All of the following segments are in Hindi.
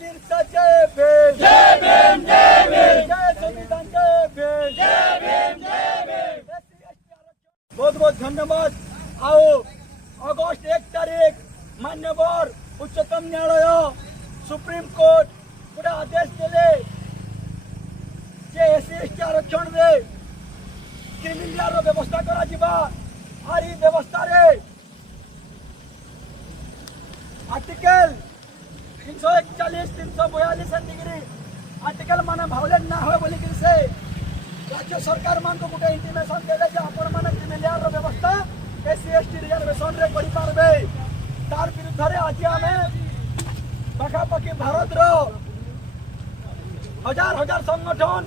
बिरसा जय भीम, जय भीम, जय भीम, जय संविधान जय भीम, जय भीम, जय भीम। बहुत बहुत धन्यवाद। आओ अगस्त 1 तारीख मान्यवर उच्चतम न्यायालय सुप्रीम कोर्ट गोटे आदेश देले एससी एसटी आरक्षण रे क्रिमिनाल व्यवस्था करा जिबा आर ई व्यवस्था रे आर्टिकल 341 342 डिग्री आर्टिकल माने भावलेट ना हो बोली कि से राज्य सरकार मान को गोटे इंटिमेशन देले जे आपण माने क्रिमिनाल व्यवस्था एससी एसटी रिजर्वेशन रे करि पारबे। तार विरुद्ध रे आज आमे पाखापाखि भारत रो हजार हजार संगठन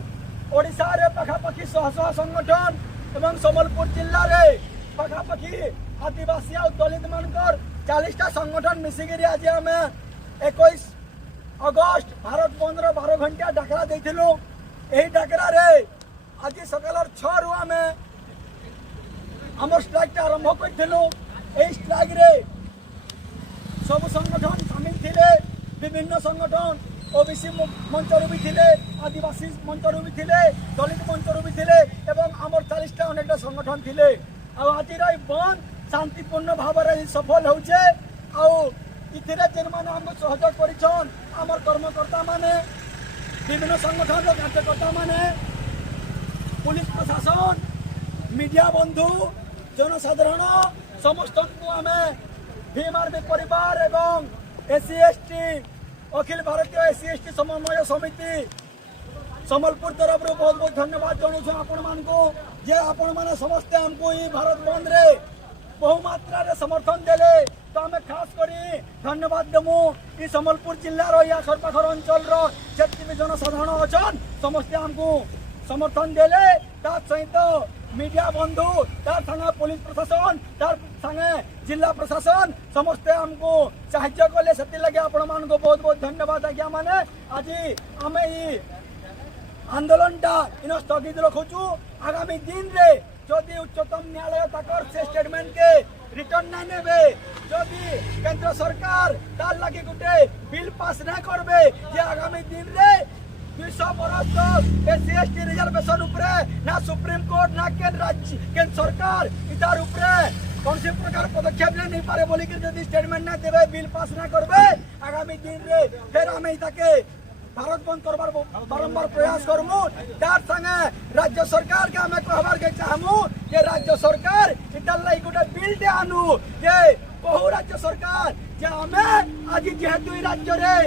ओडिशा रे पाखापाखि 100 संगठन एवं सम्बलपुर जिल्ला रे पाखापाखि आदिवासी और दलित मानकर 40टा संगठन मिसिकी आज आम 21 अगस्त भारत बंद 12 घंटा डाकरा देथिलु। एही डाकरा रे आज सकाल 6 रु आम स्ट्राइक आरंभ करथिलु। एही स्ट्राइक रे सब संगठन सामिल थिले, विभिन्न संगठन ओबीसी मंचर भी थिले, आदिवासी मंचर भी थिले, दलित मंचर भी थिले एवं आमर 40टा अनेकटा संगठन थिले। आज बंद शांतिपूर्ण भाव में सफल होचे। इथिरे जेन माने हमको सहयोग करिछन आमर कर्मकर्ता माने, विभिन्न संगठन कार्यकर्ता माने, पुलिस प्रशासन, मीडिया बंधु, जनसाधारण समस्त को आम भीम आर्मी परिवार एवं SC ST Akhil Bharatiya SC ST समन्वय समिति सम्बलपुर तरफ बहुत बहुत धन्यवाद जनाऊँ आपण मानको जे आपण माने समस्ते हमको ई भारत बंद रे बहु मात्रा रे समर्थन देले। तो आम खास करी धन्यवाद देमु ई सम्बलपुर जिल्ला रो या सरपाखर अंचल रो जति भी जनसाधारण अछन समस्ते हमको समर्थन देले। तार सहित मीडिया बंधु, तार संगे पुलिस प्रशासन, तार संगे जिला प्रशासन समस्ते हमको साहाय्य कले। से लगे आपण मान को बहुत बहुत धन्यवाद। आज्ञा माने आज आम ई आंदोलनटा इन स्थगित रखुचु। आगामी दिन रे जदि उच्चतम न्यायालय ताकर से स्टेटमेंट के रिटर्न ना नेबे, जदि केंद्र सरकार तार लगे गोटे बिल पास ना करबे जे आगामी दिन रे 200 बरस तक एससी एसटी रिजर्वेशन उपरे ना सुप्रीम कोर्ट ना केंद्र सरकार इतार उपरे कौन से प्रकार पदक्षेप नहीं पारे बोली कि जदि स्टेटमेंट ना देबे, बिल पास ना करबे आगामी दिन रे फिर आम ताके भारत बंद करबार बारंबार प्रयास करमु। तार संगे राज्य सरकार के आम कहबार के चाहमु जे राज्य सरकार इतार लाई गोटे बिल दे आनु जे कहू राज्य सरकार जे आमे आज जेहेतु राज्य रे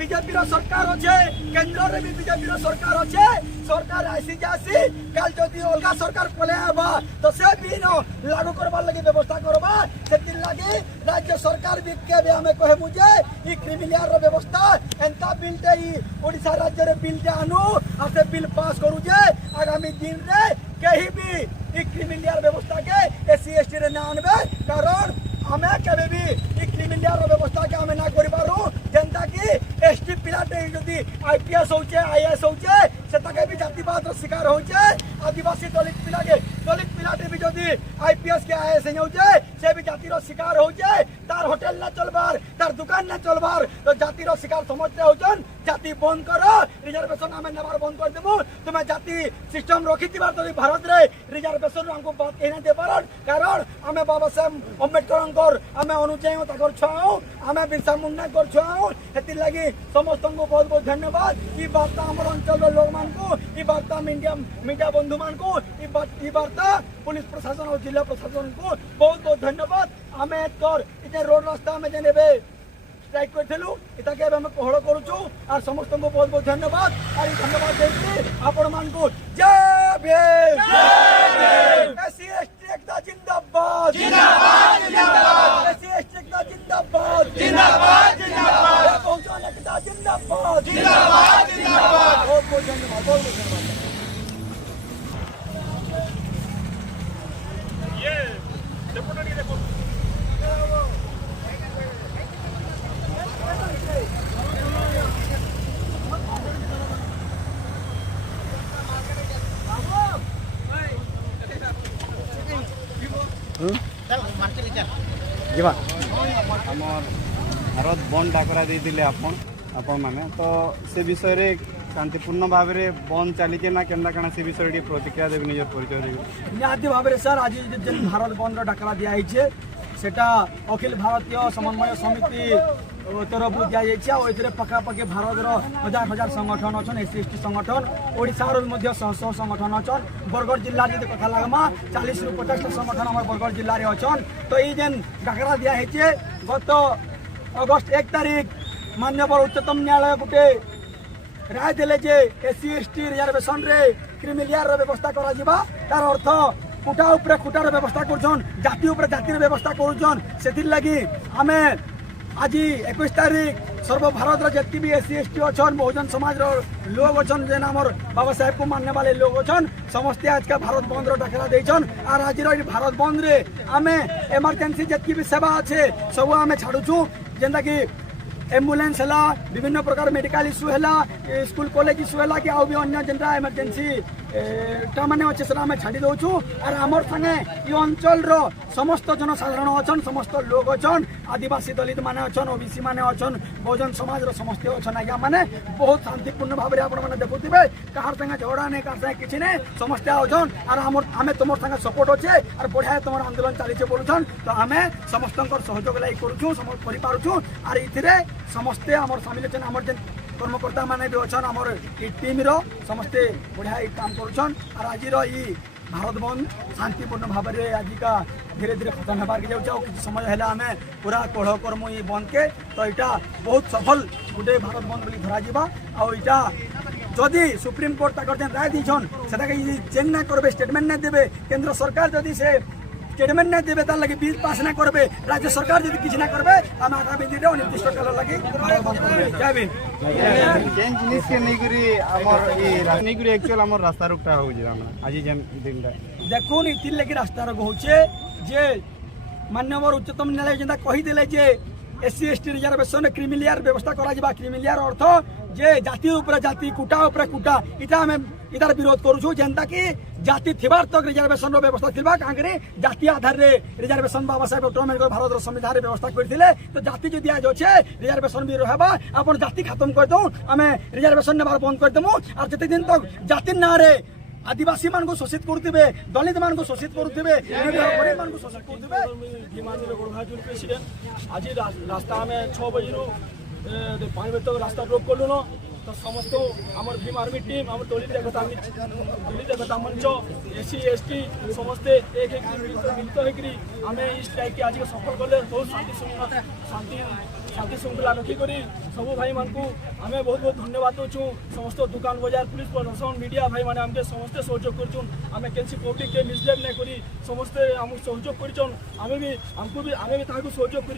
बीजेपी सरकार अच्छे, केंद्र रे भी बीजेपी सरकार अच्छे, सरकार आसी जासी काल जदि अलगा सरकार पले आबा तो से भी न लागू करबार लगी व्यवस्था करबा। सेति लगी राज्य सरकार भी के भी हमें कहे मुझे ई क्रिमिनल रो व्यवस्था एंता बिल दे ई ओडिशा राज्य रे बिल दे आनु आ से बिल पास करू जे आगामी दिन रे कहीं भी ई क्रिमिनल व्यवस्था के एससी एसटी रे ना आनबे। कारण हमें केबे भी ई क्रिमिनल व्यवस्था के हमें ना करिबारू जनता की एसटी पिलाटे जदि आईपीएस होचे आईएएस होचे से तके भी जातिवाद रो शिकार होचे। आदिवासी दलित पिलाटे भी जदि आईपीएस के आईएएस होचे से भी जाति रो शिकार होचे। तार होटल ना चलबार, तार दुकान ना चलबार तो जाति रो शिकार समझते होचन। जाति बंद करो, रिजर्वेशन हमें नबार बंद कर देमु। तुम्हें जाति सिस्टम रखी दिबार तो भारत रे रिजर्वेशन हमको बात कहना दे पारन। कारण हमें बाबा साहेब अम्बेडकर हमें अनुजाई ताकर छाऊ हमें बिरसा मुंडा कर छाऊ। एति लगी समस्त को बहुत बहुत धन्यवाद। ई वार्ता हमर अंचल लोग मान को, ई वार्ता मीडिया बंधु मान को, ई वार्ता पुलिस प्रशासन और जिला प्रशासन को बहुत बहुत धन्यवाद। हमें तोर इते रोड रास्ता में जेनेबे स्ट्राइक करथिलु इता के हम कोहळ करूछु और समस्त को बहुत बहुत धन्यवाद। और धन्यवाद देती आपण मान को जय भीम, जय भीम। एससी एसटी एकता जिंदाबाद, जिंदाबाद, जिंदाबाद। एससी एसटी एकता जिंदाबाद, जिंदाबाद, जिंदाबाद। पहुंचाने एकता जिंदाबाद, जिंदाबाद, जिंदाबाद। बहुत बहुत धन्यवाद, बहुत बहुत धन्यवाद। ये डेपुटी देखो भारत बंद डाकरा देते आपन आपण मैंने तो से विषय रे शांतिपूर्ण भाव में बंद चली ना केन्दा काना से विषय प्रतिक्रिया देवी निज परिचय देवी निहाती भाव में सर आज जेन भारत बंद डाकरा दिखाई सेटा अखिल भारतीय समन्वय समिति तरफ दिखाई पखापाखि भारत हजार हजार संगठन अच्छा एससी एसटी संगठन ओडार भी शह शह संगठन अच्छा बरगढ़ जिला जी कथा लगमा 40 ରୁ 50 संगठन हमारे बरगढ़ जिले में अच्छा तो ये जेन डाकरा दिखाई गत अगस्त 1 तारिख माननीय उच्चतम न्यायालय गोटे राय देले जे एससी एसटी रिजर्वेशन रे क्रिमिलियर व्यवस्था करा जिबा तार अर्थ कुटा उपरे कुटार व्यवस्था करछन जाति उपरे जातिर व्यवस्था करछन सेतिर लागि आमे आज 21 तारिख सर्व भारत जितकी भी एससी एसटी अच्छन बहुजन समाज लोग अच्छन जेन आमर बाबा साहेब को मानने वाले लोग अच्छन समस्ते आज का भारत बंद डाकरा देछन और आज भारत बंद रे आमे इमरजेंसी जितकी भी सेवा अच्छे सब आमे छाड़ुछु जेंता कि एम्बुलेंस है विभिन्न प्रकार मेडिकल इश्यू है स्कूल कॉलेज इश्यू है कि आउ भी अन्य जेनटा इमरजेंसी टा माने अच्छे से आम छाड़ी दौचु और आमर संगे ये अंचल समस्त जनसाधारण अच्छन समस्त लोग अच्छन आदिवासी दलित माने अच्छन ओबीसी माने अच्छन बहुजन समाज समस्त अच्छन आज्ञा माने बहुत शांतिपूर्ण भाव में आपने देखुवे कहार संगे झगड़ा नहीं कहार संगे किसी नहीं समस्त अच्छन और आम तुम संगे सपोर्ट अच्छे और बढ़िया तुम आंदोलन चली बोलुन तो आम समस्त सहयोग लगे करूँ और ये समस्ते आम सामिल अच्छे आम जेन कर्मकर्ता माने भी अच्छन आमर टीम समस्ते बढ़िया काम करुछन और आज भारत बंद शांतिपूर्ण भाव में आज का धीरे धीरे खत्म होबार के जाऊँ कि समय है आम पूरा कढ़ कर्म ये बंद के तो यहाँ बहुत सफल गोटे भारत बंद बोली धरा जावा आईटा जदि सुप्रीम कोर्ट तक राय दीछन से चेंज ना करबे स्टेटमेंट नहीं देवे केंद्र सरकार जदि से स्टेटमेंट नहीं देवे तार लगे बिल पास ना करबे राज्य सरकार जदि किछ ना करबे हम आगामी दिन में निर्दिष्ट काल लगे भारत बंद करबे जय भीम जेन जिनिस के नहीं करी हमर ई नहीं करी एक्चुअल हमर रास्ता रोकटा हो जे आज जेन दिन देखो इतिर लगी रास्ता रोक होचे जे माननीय उच्चतम न्यायालय जेंता कही देले जे एससी एसटी रिजर्वेशन क्रिमिलियर व्यवस्था करा जिबा क्रिमिलियर अर्थ जे जाति ऊपर जाति कुटा ऊपर कुटा इटा हमें इधर विरोध करूँ जेनता कि जाति थिबार तक रिजर्वेशन व्यवस्था थिबा कांकरे जाति आधार रे रिजर्वेशन बाबा साहेब डॉक्टर अम्बेडकर भारत संविधान रे व्यवस्था करथिले तो जाति जो दिया जाछे रिजर्वेशन भी रहबा अपन जाति खत्म कर दो हमें रिजर्वेशन नेबार बंद कर देमु और जते दिन तक जाति ना रे आदिवासी मान को शोषित करुवे दलित मान को शोषित करुवे गरीब मान को शोषित करुवे प्रेसिडेंट आज रास्ता में 6 बजे 5 बजे तक रास्ता रोक कलु न तो समस्त आमर भीम आर्मी टीम आम दलित एकता मंच एससी एसटी समस्ते एक मिलित होकर आम स्ट्राइक के आज सफल कले बहुत शांति श्रृंखला रखिक सब भाई मान को आम बहुत बहुत धन्यवाद दूँ समस्त दुकान बजार पुलिस प्रशासन मीडिया भाई मैंने आमके समस्ते सहयोग करमें कैसी पब्लिक के मिसबिहेव नहीं करी समस्ते आम सहयोग कर सहयोग कर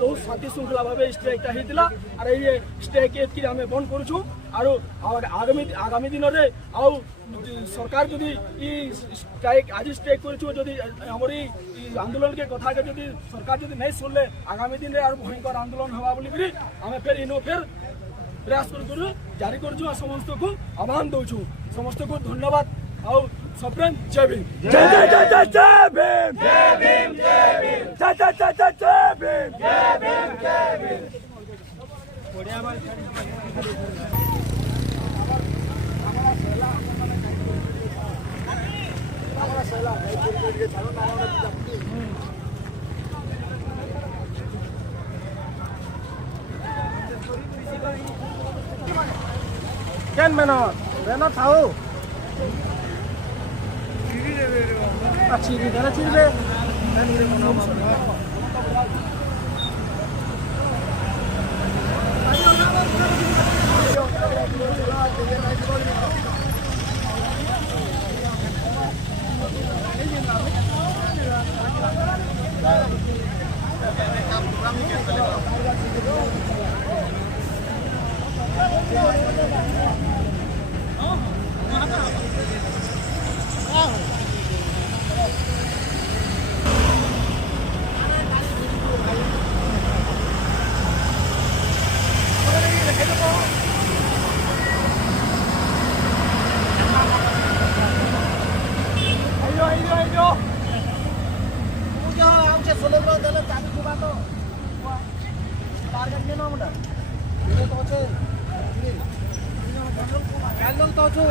बहुत शांति श्रृंखला भाव स्ट्राइकटा होता और ये स्ट्राइक आम बंद करूँ और आगामी दिन में आउ सरकार जदि स्ट्राइक आज स्ट्राइक कर आंदोलन के कथा के जदि सरकार जदि नहीं सुनले आगामी दिन में और भयंकर आंदोलन हवा बोली आम फिर इनो फिर प्रयास कर जारी कर समस्त को आह्वान दौचु समस्त को धन्यवाद और सप्रेम जय भीम जय जय जय जय जय भीम जय भीम जय भीम जय जय जय जय जय भीम जय भीम जय भीम केन मेनो रेनो थाओ अच्छी भी देना चाहिए ଚାଲ ତ ଅଛୁ